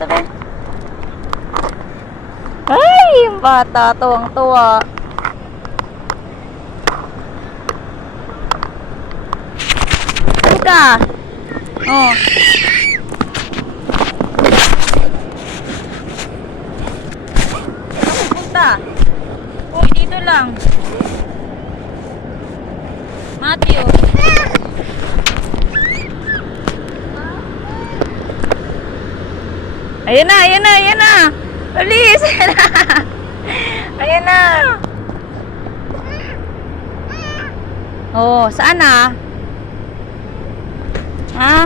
tuloy. Ay, yung bata, tuwang-tuwa. Saan ka? Oh. Punta. Uy, dito lang. Matthew. Ayan na, ayan na, ayan na. Alis. Ayan na. Oh, saan na? Ha?